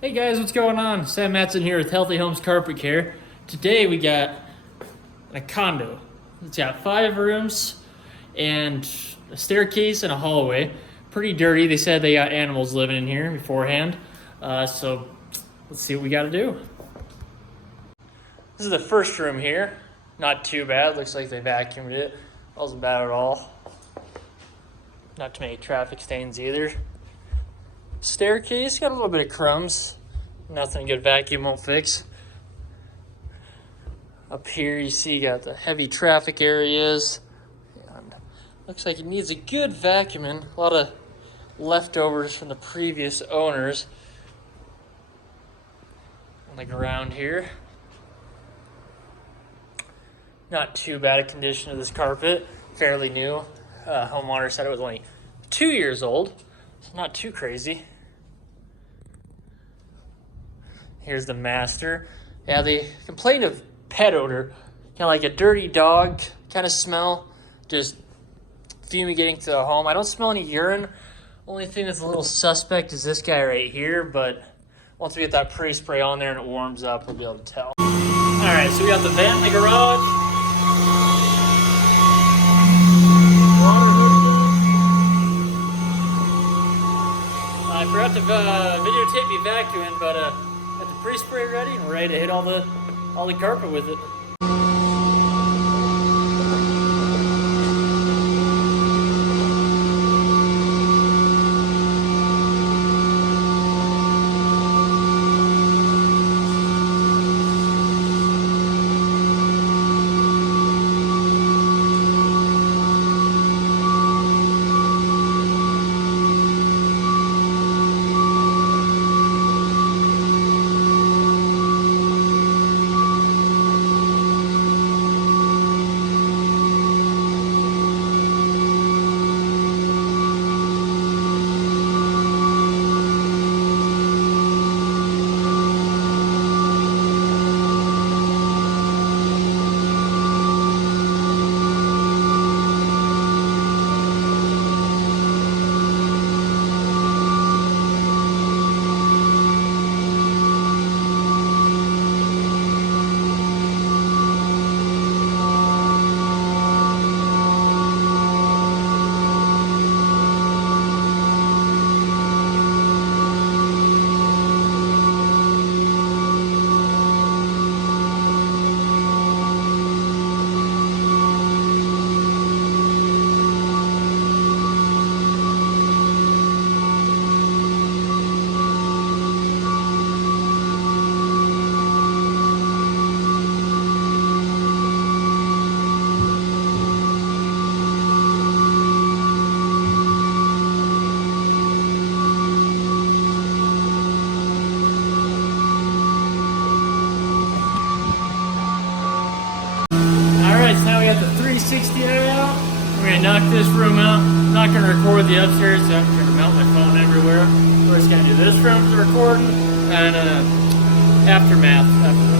Hey guys, what's going on? Sam Matson here with Healthy Homes Carpet Care. Today we got a condo. It's got 5 rooms and a staircase and a hallway. Pretty dirty. They said they got animals living in here beforehand. So let's see what we got to do. This is the first room here. Not too bad. Looks like they vacuumed it. Wasn't bad at all. Not too many traffic stains either. Staircase, got a little bit of crumbs. Nothing a good vacuum won't fix. Up here you see you got the heavy traffic areas. And looks like it needs a good vacuuming. A lot of leftovers from the previous owners. On the ground here. Not too bad a condition of this carpet. Fairly new. Homeowner said it was only 2 years old. So not too crazy. Here's the master. Yeah, they complained of pet odor. Kind of like a dirty dog kind of smell. Just fumigating to the home. I don't smell any urine. Only thing that's a little suspect is this guy right here. But once we get that pre-spray on there and it warms up, we'll be able to tell. Alright, so we got the vent in the garage. I forgot to videotape me vacuuming, but got the pre-spray ready and we're ready to hit all the carpet with it. So now we got the 360 out. We're gonna knock this room out. I'm not gonna record the upstairs, so I'm gonna mount my phone everywhere. We're just gonna do this room for the recording and aftermath after this.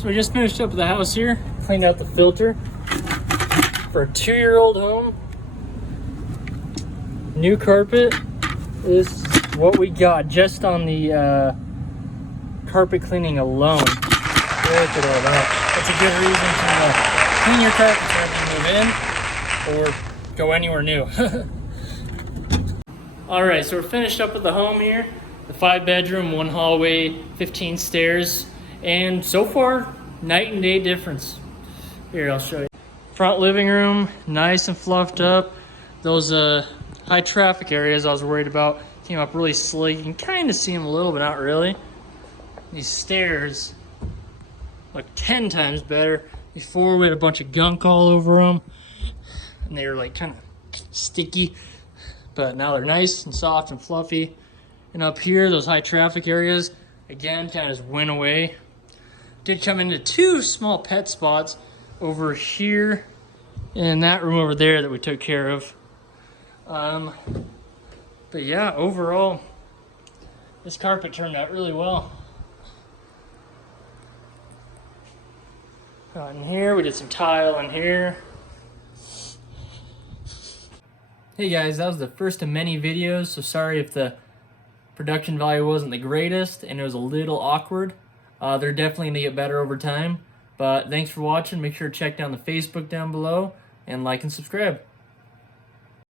So we just finished up the house here, cleaned out the filter for a 2-year-old home. New carpet is what we got just on the carpet cleaning alone. Look at all that. That's a good reason to clean your carpets whenever you move in or go anywhere new. All right, so we're finished up with the home here. The 5-bedroom, 1 hallway, 15 stairs, and so far, night and day difference. Here, I'll show you. Front living room, nice and fluffed up. Those high traffic areas I was worried about came up really slick. You can kind of see them a little, but not really. These stairs look 10 times better. Before we had a bunch of gunk all over them, and they were like kind of sticky, but now they're nice and soft and fluffy. And up here, those high traffic areas, again, kind of just went away. Did come into 2 small pet spots over here and that room over there that we took care of. But yeah, overall, this carpet turned out really well. In here, we did some tile in here. Hey guys, that was the first of many videos, so sorry if the production value wasn't the greatest and it was a little awkward. They're definitely going to get better over time. But thanks for watching. Make sure to check down the Facebook down below and like and subscribe.